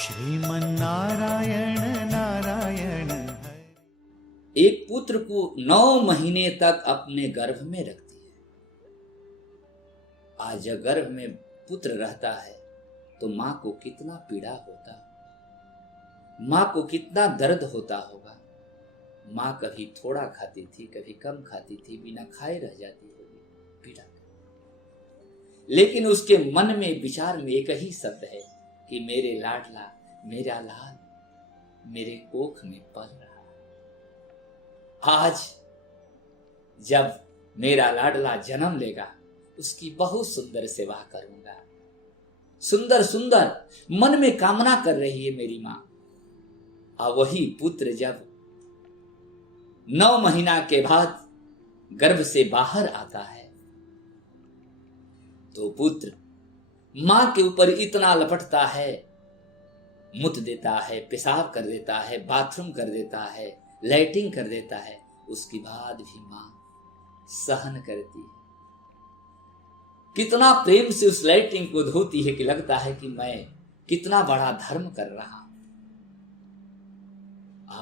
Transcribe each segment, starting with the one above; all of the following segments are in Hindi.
श्रीमन नारायण नारायण। एक पुत्र को 9 महीने तक अपने गर्भ में रखती है। आज जब गर्भ में पुत्र रहता है तो माँ को कितना पीड़ा होता, माँ को कितना दर्द होता होगा। माँ कभी थोड़ा खाती थी, कभी कम खाती थी, बिना खाए रह जाती होगी पीड़ा। लेकिन उसके मन में विचार में एक ही शब्द है कि मेरे लाडला, मेरा लाल मेरे कोख में पल रहा है। आज जब मेरा लाडला जन्म लेगा उसकी बहुत सुंदर सेवा करूंगा। सुंदर सुंदर मन में कामना कर रही है मेरी मां। और वही पुत्र जब 9 महीना के बाद गर्भ से बाहर आता है तो पुत्र मां के ऊपर इतना लपटता है, मुत देता है, पेशाब कर देता है, बाथरूम कर देता है, लैट्रिन कर देता है। उसके बाद भी मां सहन करती है। कितना प्रेम से उस लैट्रिन को धोती है कि लगता है कि मैं कितना बड़ा धर्म कर रहा हूं।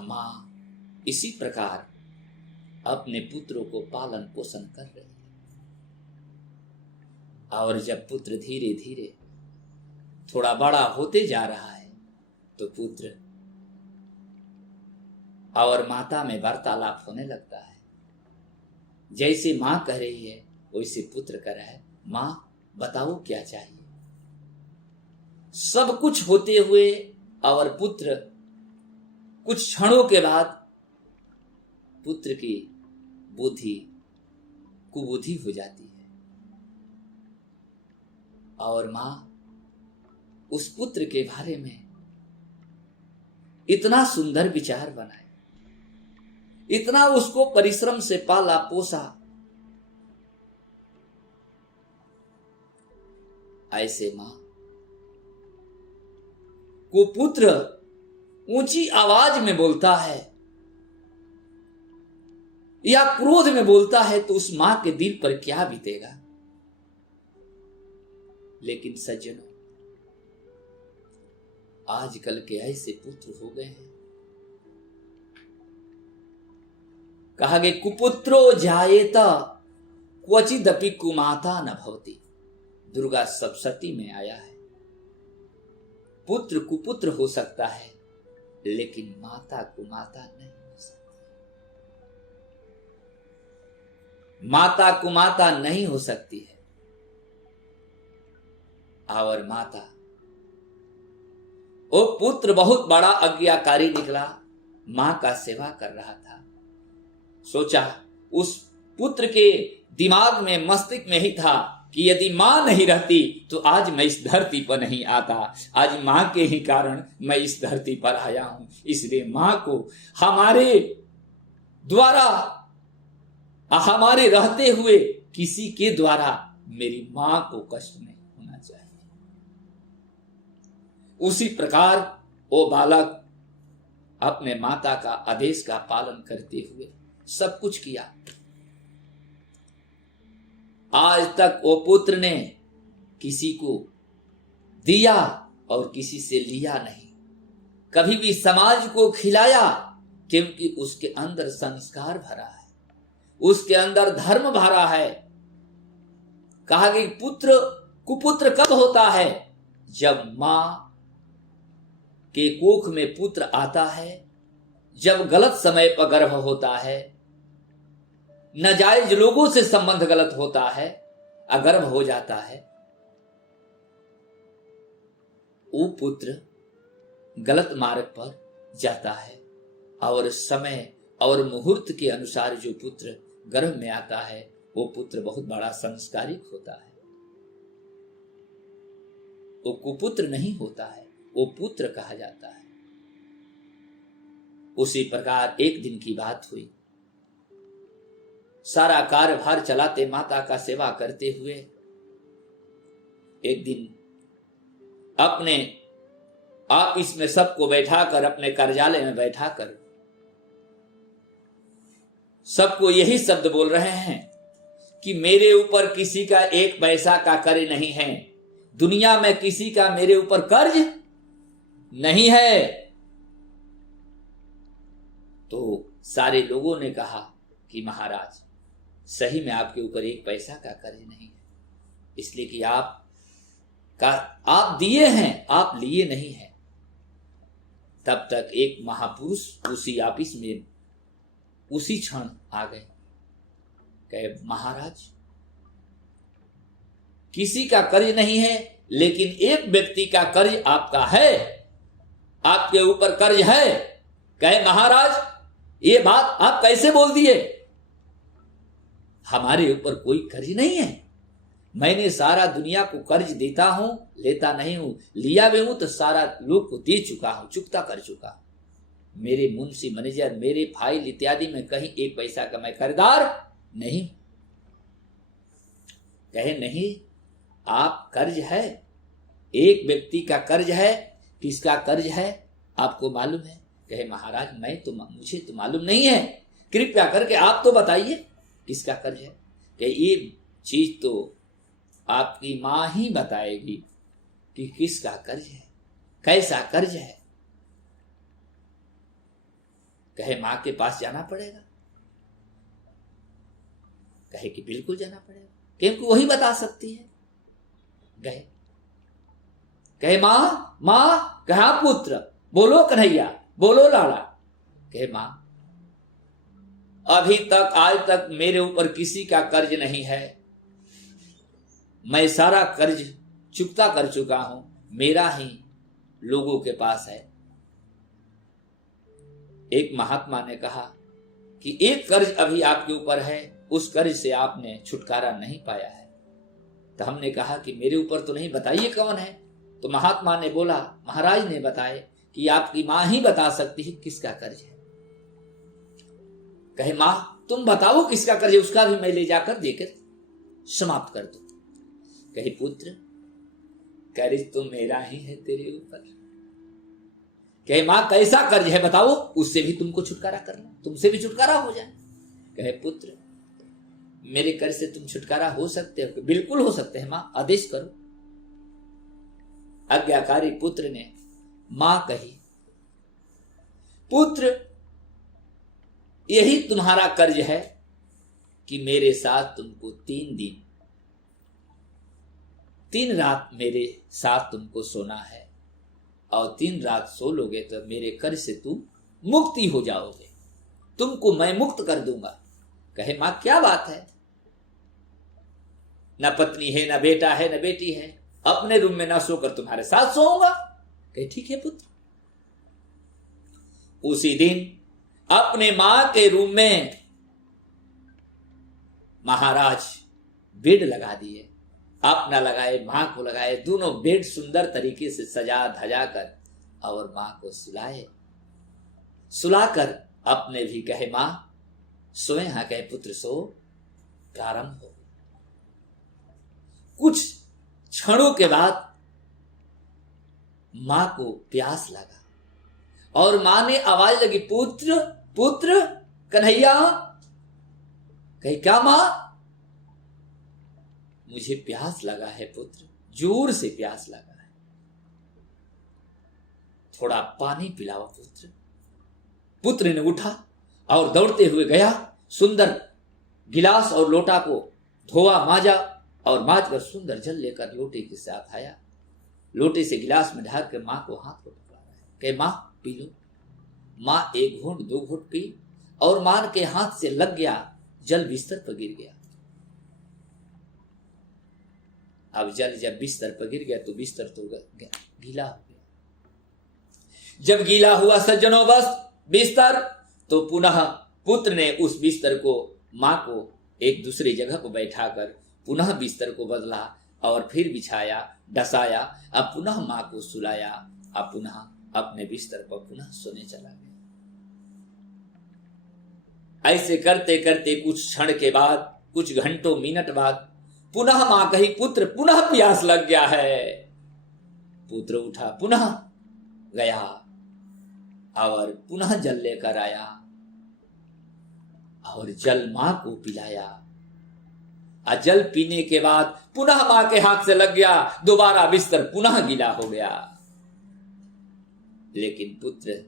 मां इसी प्रकार अपने पुत्रों को पालन पोषण कर रही है। और जब पुत्र धीरे धीरे थोड़ा बड़ा होते जा रहा है तो पुत्र और माता में वार्तालाप होने लगता है। जैसे मां कह रही है वैसे पुत्र कह रहा है, मां बताओ क्या चाहिए। सब कुछ होते हुए और पुत्र कुछ क्षणों के बाद पुत्र की बुद्धि कुबुद्धि हो जाती है और मां उस पुत्र के बारे में इतना सुंदर विचार बनाए, इतना उसको परिश्रम से पाला पोसा। ऐसे मां को पुत्र ऊंची आवाज में बोलता है या क्रोध में बोलता है तो उस मां के दिल पर क्या बीतेगा। लेकिन सज्जनों, आजकल के ऐसे पुत्र हो गए हैं, कहा गया कुपुत्रो जायेत क्वचिदपि कुमाता न भवति। दुर्गा सप्तशती में आया है, पुत्र कुपुत्र हो सकता है लेकिन माता कुमाता नहीं हो सकती। माता कुमाता नहीं हो सकती है। और माता, वो पुत्र बहुत बड़ा आज्ञाकारी निकला, मां का सेवा कर रहा था। सोचा उस पुत्र के दिमाग में, मस्तिष्क में ही था कि यदि मां नहीं रहती तो आज मैं इस धरती पर नहीं आता। आज मां के ही कारण मैं इस धरती पर आया हूं। इसलिए मां को हमारे द्वारा, हमारे रहते हुए किसी के द्वारा मेरी मां को कष्ट नहीं होना चाहिए। उसी प्रकार वो बालक अपने माता का आदेश का पालन करते हुए सब कुछ किया। आज तक वो पुत्र ने किसी को दिया और किसी से लिया नहीं, कभी भी समाज को खिलाया, क्योंकि उसके अंदर संस्कार भरा है, उसके अंदर धर्म भरा है। कहा कि पुत्र कुपुत्र कब होता है? जब मां के कोख में पुत्र आता है, जब गलत समय पर गर्भ होता है, नाजायज लोगों से संबंध गलत होता है, अगर्भ हो जाता है, वो पुत्र गलत मार्ग पर जाता है। और समय और मुहूर्त के अनुसार जो पुत्र गर्भ में आता है वो पुत्र बहुत बड़ा संस्कारिक होता है। वो कुपुत्र नहीं होता है, वो पुत्र कहा जाता है। उसी प्रकार एक दिन की बात हुई, सारा कार्यभार चलाते, माता का सेवा करते हुए एक दिन अपने ऑफिस में सबको बैठाकर, अपने कार्यालय में बैठाकर सबको यही शब्द बोल रहे हैं कि मेरे ऊपर किसी का एक पैसा का कर्ज नहीं है, दुनिया में किसी का मेरे ऊपर कर्ज नहीं है। तो सारे लोगों ने कहा कि महाराज सही में आपके ऊपर एक पैसा का कर्ज नहीं है, इसलिए कि आप दिए हैं, आप लिए नहीं हैं। तब तक एक महापुरुष उसी ऑफिस में उसी क्षण आ गए। कहे महाराज किसी का कर्ज नहीं है, लेकिन एक व्यक्ति का कर्ज आपका है, आपके ऊपर कर्ज है। कहे महाराज ये बात आप कैसे बोल दिए? हमारे ऊपर कोई कर्ज नहीं है। मैंने सारा दुनिया को कर्ज देता हूं, लेता नहीं हूं। लिया भी हूं तो सारा लोग को दे चुका हूं, चुकता कर चुका हूं। मेरे मुंशी मैनेजर, मेरे फाइल इत्यादि में कहीं एक पैसा का मैं कर्जदार नहीं। कहे नहीं, आप कर्ज है, एक व्यक्ति का कर्ज है। किसका कर्ज है आपको मालूम है? कहे महाराज मुझे तो मालूम नहीं है, कृपया करके आप तो बताइए किसका कर्ज है। कहे ये चीज तो आपकी मां ही बताएगी कि किसका कर्ज है, कैसा कर्ज है। कहे मां के पास जाना पड़ेगा? कहे कि बिल्कुल जाना पड़ेगा, क्योंकि वही बता सकती है। गए, कहे मां कहा पुत्र, बोलो कन्हैया, बोलो लाला। कहे मां अभी तक आज तक मेरे ऊपर किसी का कर्ज नहीं है, मैं सारा कर्ज चुकता कर चुका हूं, मेरा ही लोगों के पास है। एक महात्मा ने कहा कि एक कर्ज अभी आपके ऊपर है, उस कर्ज से आपने छुटकारा नहीं पाया है। तो हमने कहा कि मेरे ऊपर तो नहीं, बताइए कौन है। तो महात्मा ने बोला, महाराज ने बताए कि आपकी मां ही बता सकती है किसका कर्ज है। कहे मां तुम बताओ किसका कर्ज है, उसका भी मैं ले जाकर देकर समाप्त कर दूं। कहे पुत्र कर्ज तो मेरा ही है तेरे ऊपर। कहे मां कैसा कर्ज है बताओ, उससे भी तुमको छुटकारा करना, तुमसे भी छुटकारा हो जाए। कहे पुत्र मेरे कर्ज से तुम छुटकारा हो सकते हो? बिल्कुल हो सकते हैं मां, आदेश करो। आज्ञाकारी पुत्र ने मां कही, पुत्र यही तुम्हारा कर्ज है कि मेरे साथ तुमको 3 दिन 3 रात मेरे साथ तुमको सोना है, और 3 रात सो लोगे तो मेरे कर्ज से तुम मुक्ति हो जाओगे, तुमको मैं मुक्त कर दूंगा। कहे मां क्या बात है, न पत्नी है, न बेटा है, न बेटी है, अपने रूम में ना सोकर तुम्हारे साथ सोऊंगा। कहे ठीक है पुत्र। उसी दिन अपने मां के रूम में महाराज बेड लगा दिए, अपना लगाए, मां को लगाए, दोनों बेड सुंदर तरीके से सजा धजा कर और मां को सुलाकर अपने भी कहे मां सोए। हाँ कहे पुत्र सो। प्रारंभ हो। कुछ क्षणों के बाद मां को प्यास लगा और मां ने आवाज लगी, पुत्र पुत्र कन्हैया। कहे क्या मां? मुझे प्यास लगा है पुत्र, जोर से प्यास लगा है, थोड़ा पानी पिलाओ पुत्र। पुत्र ने उठा और दौड़ते हुए गया, सुंदर गिलास और लोटा को धोआ, माजा और माज कर सुंदर जल लेकर लोटे के साथ आया। लोटे से गिलास में ढार कर मां को हाथ को पकड़ा रहा है। कहे मां पी लो। मां 1 घूंट 2 घूंट पी और मां के हाथ से लग गया, जल बिस्तर पर गिर गया। अब जल जब बिस्तर पर गिर गया तो बिस्तर तो गीला हो गया। जब गीला हुआ सज्जनों बस बिस्तर, तो पुनः पुत्र ने उस बिस्तर को मां को एक दूसरी जगह पर बैठाकर पुनः बिस्तर को बदला और फिर बिछाया, डसाया। अब पुनः मां को सुलाया, अब पुनः अपने बिस्तर पर पुनः सोने चला गया। ऐसे करते करते कुछ क्षण के बाद, कुछ घंटों मिनट बाद पुनः मां कही, पुत्र पुनः प्यास लग गया है। पुत्र उठा, पुनः गया और पुनः जल लेकर आया और जल मां को पिलाया। जल पीने के बाद पुनः मां के हाथ से लग गया, दोबारा बिस्तर पुनः गीला हो गया। लेकिन पुत्र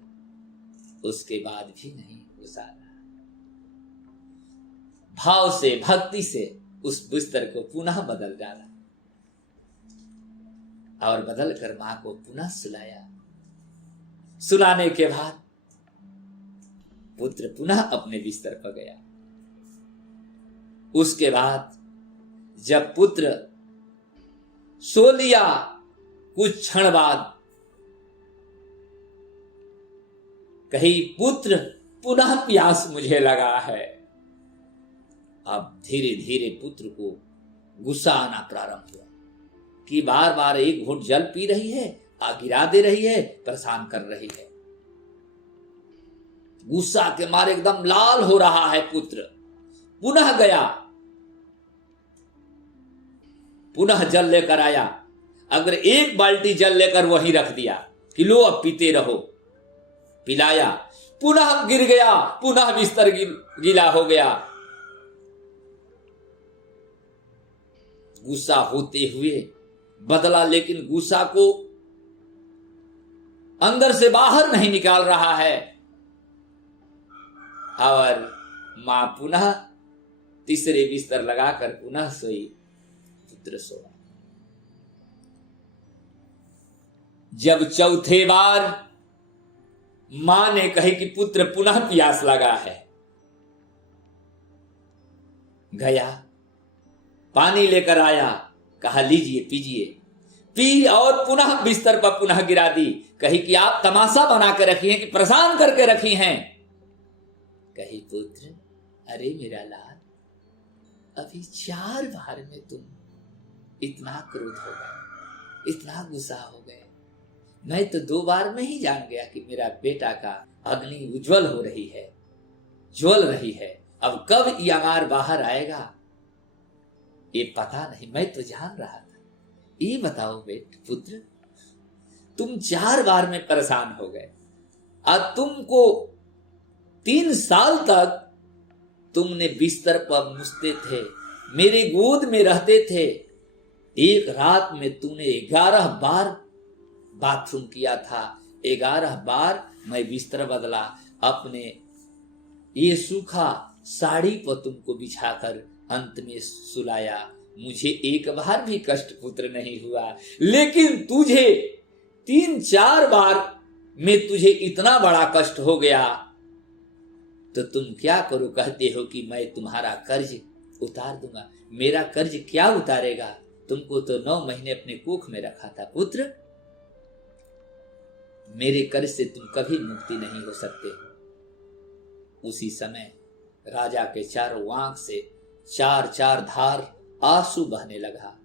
उसके बाद भी नहीं गुस्सा रहा। भाव से, भक्ति से उस बिस्तर को पुनः बदल डाला और बदल कर मां को पुनः सुलाया। सुलाने के बाद पुत्र पुनः अपने बिस्तर पर गया। उसके बाद जब पुत्र सो लिया, कुछ क्षण बाद कही, पुत्र पुनः प्यास मुझे लगा है। अब धीरे धीरे पुत्र को गुस्सा आना प्रारंभ हुआ कि बार बार एक घूंट जल पी रही है, गिरा दे रही है, परेशान कर रही है। गुस्सा के मारे एकदम लाल हो रहा है पुत्र। पुनः गया, पुनः जल लेकर आया। अगर एक बाल्टी जल लेकर वहीं रख दिया कि लो अब पीते रहो, पिलाया, पुनः गिर गया, पुनः बिस्तर गीला हो गया। गुस्सा होते हुए बदला, लेकिन गुस्सा को अंदर से बाहर नहीं निकाल रहा है। और मां पुनः तीसरे बिस्तर लगाकर पुनह सोई, पुत्र सोया। जब चौथे बार मां ने कही कि पुत्र पुनः प्यास लगा है, गया, पानी लेकर आया, कहा लीजिए पीजिए, पी और पुनः बिस्तर पर पुनः गिरा दी। कही कि आप तमाशा बना कर रखी हैं कि परेशान करके रखी हैं। कही पुत्र, अरे मेरा लाल, अभी 4 बार में तुम इतना क्रोध हो गए, इतना गुस्सा हो गए। मैं तो 2 बार में ही जान गया कि मेरा बेटा का अग्नि उज्जवल हो रही है, ज्वल रही है। अब कब यमार बाहर आएगा ये पता नहीं, मैं तो जान रहा था। ये बताओ पुत्र, तुम 4 बार में परेशान हो गए और तुमको 3 साल तक तुमने बिस्तर पर मुसते थे, मेरी गोद में रहते थे। एक रात में तूने 11 बार बाथरूम किया था, 11 बार मैं बिस्तर बदला, अपने ये सूखा साड़ी पर तुमको बिछाकर अंत में सुलाया। मुझे एक बार भी कष्ट पुत्र नहीं हुआ, लेकिन तुझे 3-4 बार में तुझे इतना बड़ा कष्ट हो गया, तो तुम क्या करो? कहते हो कि मैं तुम्हारा कर्ज उतार दूंगा। मेरा कर्ज क्या उतारेगा? तुमको तो 9 महीने अपने कोख में रखा था पुत्र। मेरे कर्ज से तुम कभी मुक्ति नहीं हो सकते। उसी समय राजा के चारों आंख से 4-4 धार आंसू बहने लगा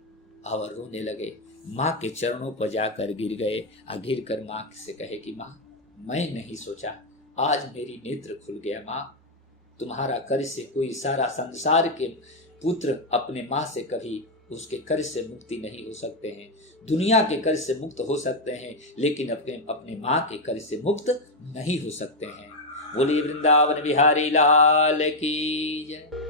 और रोने लगे। माँ के चरणों पर जाकर गिर गए और गिर कर माँ से कहे कि माँ, मैं नहीं सोचा, आज मेरी नेत्र खुल गया। माँ, तुम्हारा कर्ज से कोई सारा संसार के पुत्र अपने माँ से कभी उसके कर्ज से मुक्ति नहीं हो सकते हैं। दुनिया के कर्ज से मुक्त हो सकते हैं, लेकिन अपने माँ के कर्ज से मुक्त नहीं हो सकते हैं। बोली वृंदावन बिहारी लाल की जय।